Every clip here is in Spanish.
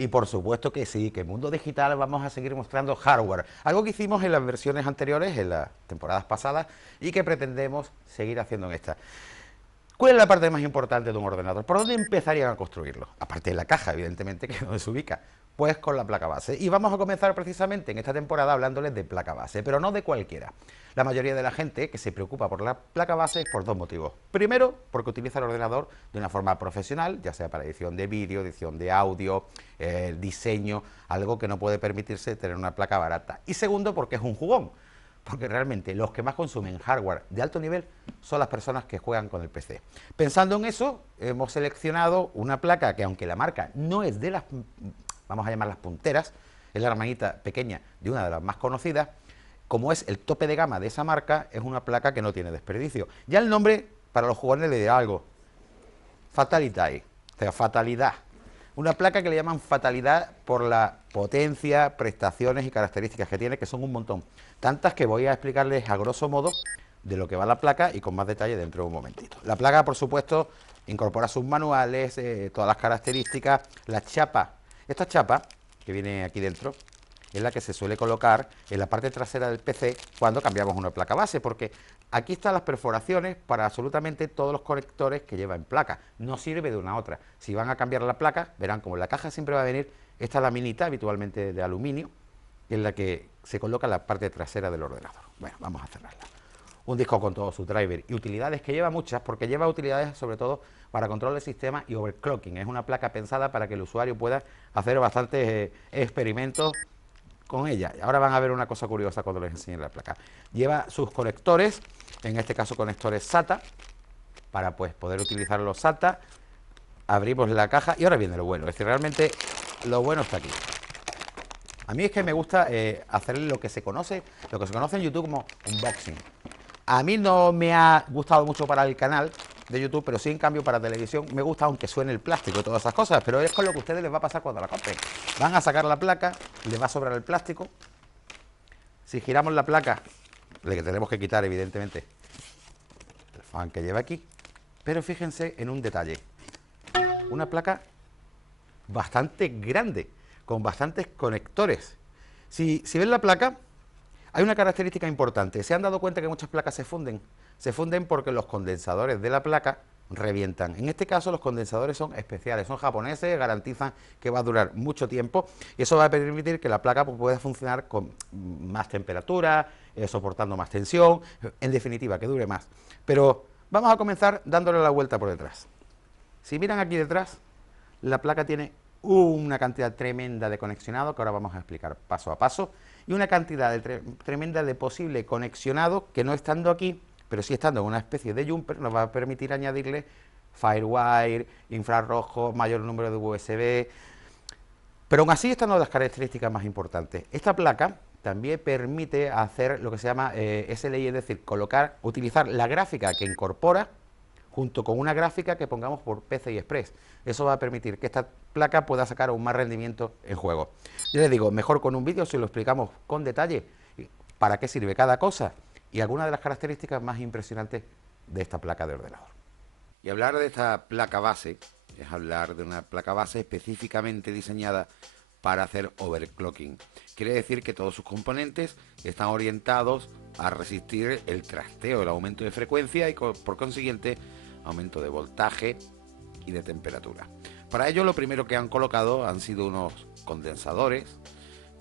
Y por supuesto que sí, que en Mundo Digital vamos a seguir mostrando hardware, algo que hicimos en las versiones anteriores, en las temporadas pasadas, y que pretendemos seguir haciendo en esta. ¿Cuál es la parte más importante de un ordenador? ¿Por dónde empezarían a construirlo? Aparte de la caja, evidentemente, que es donde se ubica. Pues con la placa base. Y vamos a comenzar precisamente en esta temporada hablándoles de placa base, pero no de cualquiera. La mayoría de la gente que se preocupa por la placa base es por dos motivos. Primero, porque utiliza el ordenador de una forma profesional, ya sea para edición de vídeo, edición de audio, diseño, algo que no puede permitirse tener una placa barata. Y segundo, porque es un jugón, porque realmente los que más consumen hardware de alto nivel son las personas que juegan con el PC. Pensando en eso, hemos seleccionado una placa que, aunque la marca no es de las, vamos a llamarlas punteras, es la hermanita pequeña de una de las más conocidas, como es el tope de gama de esa marca, es una placa que no tiene desperdicio. Ya el nombre, para los jugadores le dirá algo: Fatality, o sea, fatalidad. Una placa que le llaman fatalidad por la potencia, prestaciones y características que tiene, que son un montón. Tantas que voy a explicarles a grosso modo de lo que va la placa y con más detalle dentro de un momentito. La placa, por supuesto, incorpora sus manuales, todas las características, la chapa. Esta chapa, que viene aquí dentro, es la que se suele colocar en la parte trasera del PC cuando cambiamos una placa base, porque aquí están las perforaciones para absolutamente todos los conectores que lleva en placa. No sirve de una a otra. Si van a cambiar la placa, verán como en la caja siempre va a venir esta laminita, habitualmente de aluminio, en la que se coloca en la parte trasera del ordenador. Bueno, vamos a cerrarla. Un disco con todos sus drivers y utilidades, que lleva muchas, porque lleva utilidades sobre todo para control del sistema y overclocking. Es una placa pensada para que el usuario pueda hacer bastantes experimentos con ella. Ahora van a ver una cosa curiosa cuando les enseñe la placa. Lleva sus conectores, en este caso conectores SATA, para pues poder utilizar los SATA. Abrimos la caja y ahora viene lo bueno. Es decir, realmente lo bueno está aquí. A mí es que me gusta hacer lo que se conoce en YouTube como unboxing. A mí no me ha gustado mucho para el canal de YouTube, pero sí, en cambio, para televisión me gusta, aunque suene el plástico y todas esas cosas, pero es con lo que a ustedes les va a pasar cuando la compren. Van a sacar la placa, les va a sobrar el plástico. Si giramos la placa, le tenemos que quitar, evidentemente, el fan que lleva aquí, pero fíjense en un detalle. Una placa bastante grande, con bastantes conectores. Si ven la placa, hay una característica importante. ¿Se han dado cuenta que muchas placas se funden? Se funden porque los condensadores de la placa revientan. En este caso, los condensadores son especiales, son japoneses, garantizan que va a durar mucho tiempo y eso va a permitir que la placa pueda funcionar con más temperatura, soportando más tensión, en definitiva, que dure más. Pero vamos a comenzar dándole la vuelta por detrás. Si miran aquí detrás, la placa tiene una cantidad tremenda de conexionado, que ahora vamos a explicar paso a paso, y una cantidad tremenda de posible conexionado que, no estando aquí, pero sí estando en una especie de jumper, nos va a permitir añadirle Firewire, infrarrojo, mayor número de USB. Pero aún así, esta es una de las características más importantes. Esta placa también permite hacer lo que se llama SLI, es decir, utilizar la gráfica que incorpora junto con una gráfica que pongamos por PCI Express. Eso va a permitir que esta placa pueda sacar aún más rendimiento en juego. Yo les digo, mejor con un vídeo si lo explicamos con detalle para qué sirve cada cosa y algunas de las características más impresionantes de esta placa de ordenador. Y hablar de esta placa base es hablar de una placa base específicamente diseñada para hacer overclocking. Quiere decir que todos sus componentes están orientados a resistir el trasteo, el aumento de frecuencia y por consiguiente aumento de voltaje y de temperatura. Para ello, lo primero que han colocado han sido unos condensadores,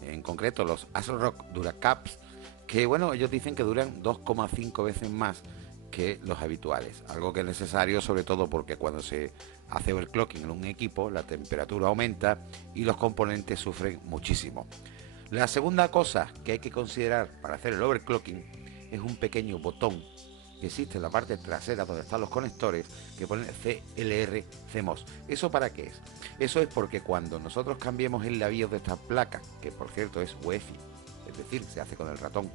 en concreto los ASRock Duracaps, que bueno, ellos dicen que duran 2,5 veces más que los habituales, algo que es necesario sobre todo porque cuando se hace overclocking en un equipo la temperatura aumenta y los componentes sufren muchísimo. La segunda cosa que hay que considerar para hacer el overclocking es un pequeño botón que existe en la parte trasera donde están los conectores, que pone CLR CMOS. ¿Eso para qué es? Eso es porque cuando nosotros cambiemos el BIOS de esta placa, que por cierto es UEFI, es decir, se hace con el ratón,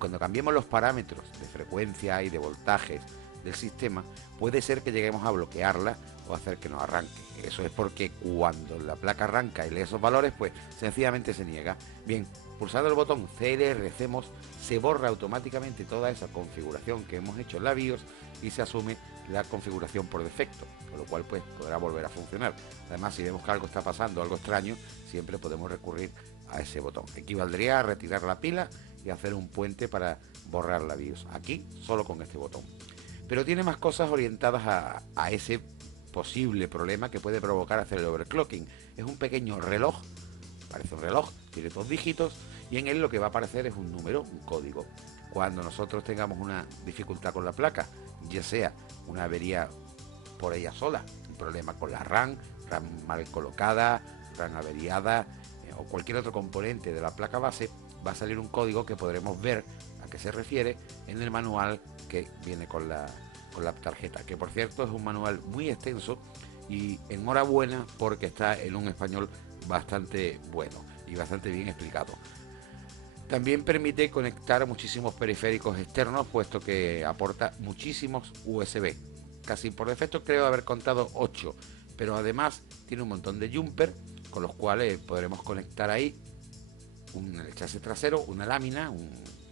cuando cambiemos los parámetros de frecuencia y de voltajes del sistema, puede ser que lleguemos a bloquearla o hacer que no arranque. Eso es porque cuando la placa arranca y lee esos valores, pues sencillamente se niega. Bien, pulsando el botón CLR CMOS se borra automáticamente toda esa configuración que hemos hecho en la BIOS y se asume la configuración por defecto, con lo cual pues podrá volver a funcionar. Además, si vemos que algo está pasando, algo extraño, siempre podemos recurrir a ese botón. Equivaldría a retirar la pila y hacer un puente para borrar la BIOS. Aquí solo con este botón. Pero tiene más cosas orientadas a ese posible problema que puede provocar hacer el overclocking. Es un pequeño reloj, parece un reloj, tiene 2 dígitos y en él lo que va a aparecer es un número, un código. Cuando nosotros tengamos una dificultad con la placa, ya sea una avería por ella sola, un problema con la RAM mal colocada, RAM averiada o cualquier otro componente de la placa base, va a salir un código que podremos ver a qué se refiere en el manual que viene con la tarjeta, que por cierto es un manual muy extenso y enhorabuena porque está en un español bastante bueno y bastante bien explicado. También permite conectar muchísimos periféricos externos, puesto que aporta muchísimos USB. Casi por defecto creo haber contado 8, pero además tiene un montón de jumper con los cuales podremos conectar ahí el chasis trasero, una lámina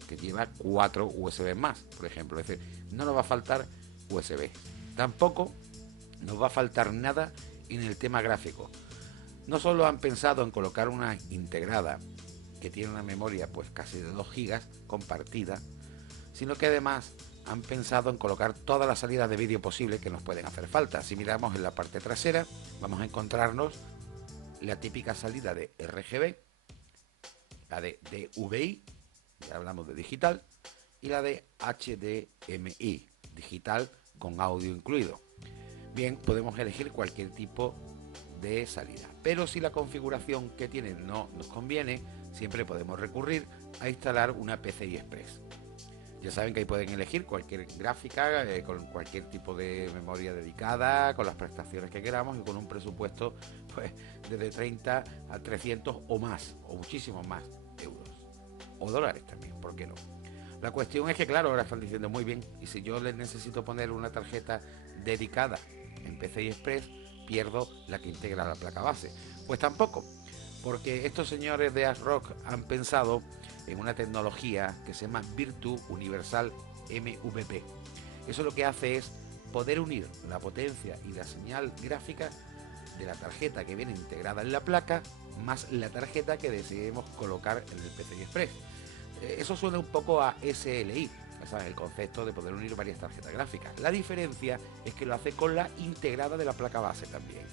que lleva 4 USB más, por ejemplo. Es decir, no nos va a faltar USB. Tampoco nos va a faltar nada en el tema gráfico. No solo han pensado en colocar una integrada que tiene una memoria pues casi de 2 gigas compartida, sino que además han pensado en colocar todas las salidas de vídeo posibles que nos pueden hacer falta. Si miramos en la parte trasera, vamos a encontrarnos la típica salida de RGB, la de DVI, ya hablamos de digital, y la de HDMI, digital con audio incluido. Bien, podemos elegir cualquier tipo de salida, pero si la configuración que tiene no nos conviene, siempre podemos recurrir a instalar una PCI Express. Ya saben que ahí pueden elegir cualquier gráfica, con cualquier tipo de memoria dedicada, con las prestaciones que queramos y con un presupuesto pues desde 30 a 300 o más, o muchísimos más euros. O dólares también, ¿por qué no? La cuestión es que, claro, ahora están diciendo muy bien, y si yo les necesito poner una tarjeta dedicada en PCI Express, pierdo la que integra la placa base. Pues tampoco, porque estos señores de ASRock han pensado en una tecnología que se llama Virtu Universal MVP. Eso lo que hace es poder unir la potencia y la señal gráfica de la tarjeta que viene integrada en la placa más la tarjeta que deseemos colocar en el PCI Express. Eso suena un poco a SLI, ¿sabes? El concepto de poder unir varias tarjetas gráficas. La diferencia es que lo hace con la integrada de la placa base también.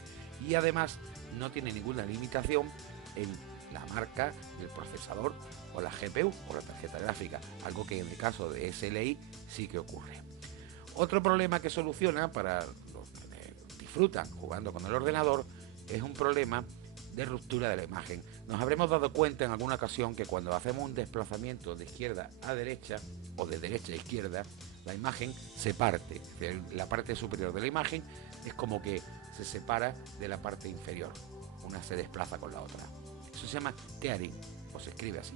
Y además no tiene ninguna limitación en la marca, el procesador o la GPU o la tarjeta gráfica, algo que en el caso de SLI sí que ocurre. Otro problema que soluciona para los que disfrutan jugando con el ordenador es un problema de ruptura de la imagen. Nos habremos dado cuenta en alguna ocasión que cuando hacemos un desplazamiento de izquierda a derecha o de derecha a izquierda, la imagen se parte. La parte superior de la imagen es como que se separa de la parte inferior. Una se desplaza con la otra. Eso se llama tearing, o se escribe así.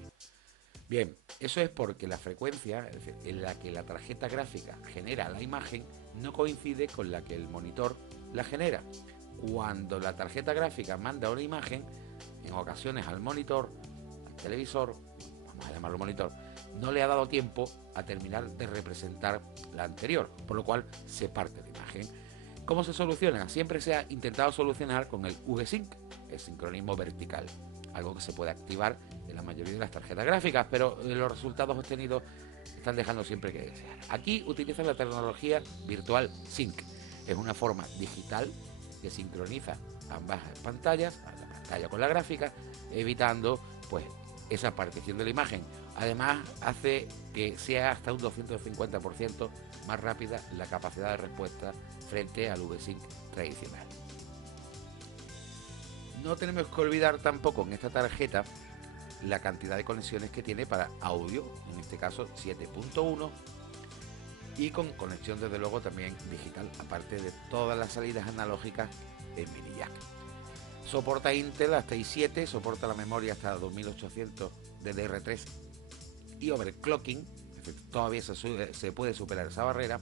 Bien, eso es porque la frecuencia en la que la tarjeta gráfica genera la imagen no coincide con la que el monitor la genera. Cuando la tarjeta gráfica manda una imagen, en ocasiones al monitor, al televisor, vamos a llamarlo monitor, no le ha dado tiempo a terminar de representar la anterior, por lo cual se parte la imagen. ¿Cómo se soluciona? Siempre se ha intentado solucionar con el VSync, el sincronismo vertical, algo que se puede activar en la mayoría de las tarjetas gráficas, pero los resultados obtenidos están dejando siempre que desear. Aquí utilizan la tecnología Virtual Sync. Es una forma digital que sincroniza ambas pantallas, la pantalla con la gráfica, evitando pues esa partición de la imagen. Además hace que sea hasta un 250% más rápida la capacidad de respuesta frente al VSync tradicional. No tenemos que olvidar tampoco en esta tarjeta la cantidad de conexiones que tiene para audio, en este caso 7.1, y con conexión desde luego también digital, aparte de todas las salidas analógicas en mini jack. Soporta Intel hasta i7, soporta la memoria hasta 2800 DDR3 y overclocking, todavía se puede superar esa barrera,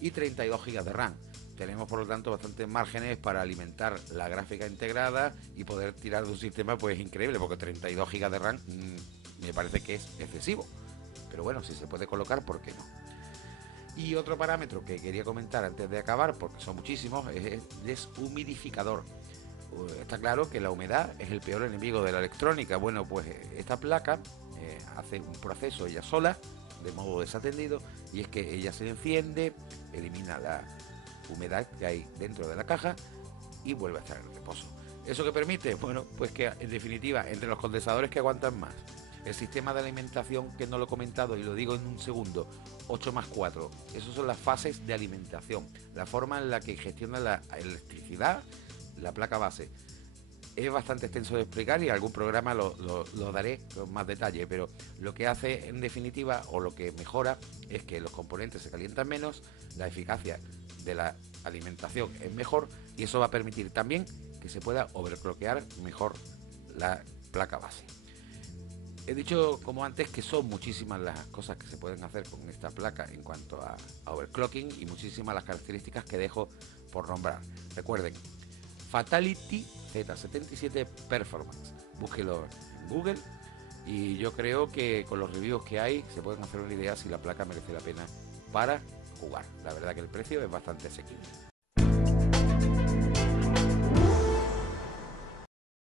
y 32 GB de RAM. Tenemos por lo tanto bastantes márgenes para alimentar la gráfica integrada y poder tirar de un sistema pues increíble, porque 32 GB de RAM me parece que es excesivo. Pero bueno, si se puede colocar, ¿por qué no? Y otro parámetro que quería comentar antes de acabar, porque son muchísimos, es el deshumidificador. Está claro que la humedad es el peor enemigo de la electrónica. Bueno, pues esta placa hace un proceso ella sola, de modo desatendido, y es que ella se enciende, elimina la humedad que hay dentro de la caja y vuelve a estar en reposo. ¿Eso qué permite? Bueno, pues que en definitiva, entre los condensadores que aguantan más, el sistema de alimentación, que no lo he comentado y lo digo en un segundo, 8 más 4, esas son las fases de alimentación, la forma en la que gestiona la electricidad, la placa base. Es bastante extenso de explicar y algún programa lo daré con más detalle, pero lo que hace en definitiva, o lo que mejora, es que los componentes se calientan menos, la eficacia de la alimentación es mejor y eso va a permitir también que se pueda overclockear mejor la placa base. He dicho como antes que son muchísimas las cosas que se pueden hacer con esta placa en cuanto a overclocking y muchísimas las características que dejo por nombrar. Recuerden, Fatality Z77 Performance. Búsquelo en Google y yo creo que con los reviews que hay se pueden hacer una idea si la placa merece la pena para jugar. La verdad que el precio es bastante asequible.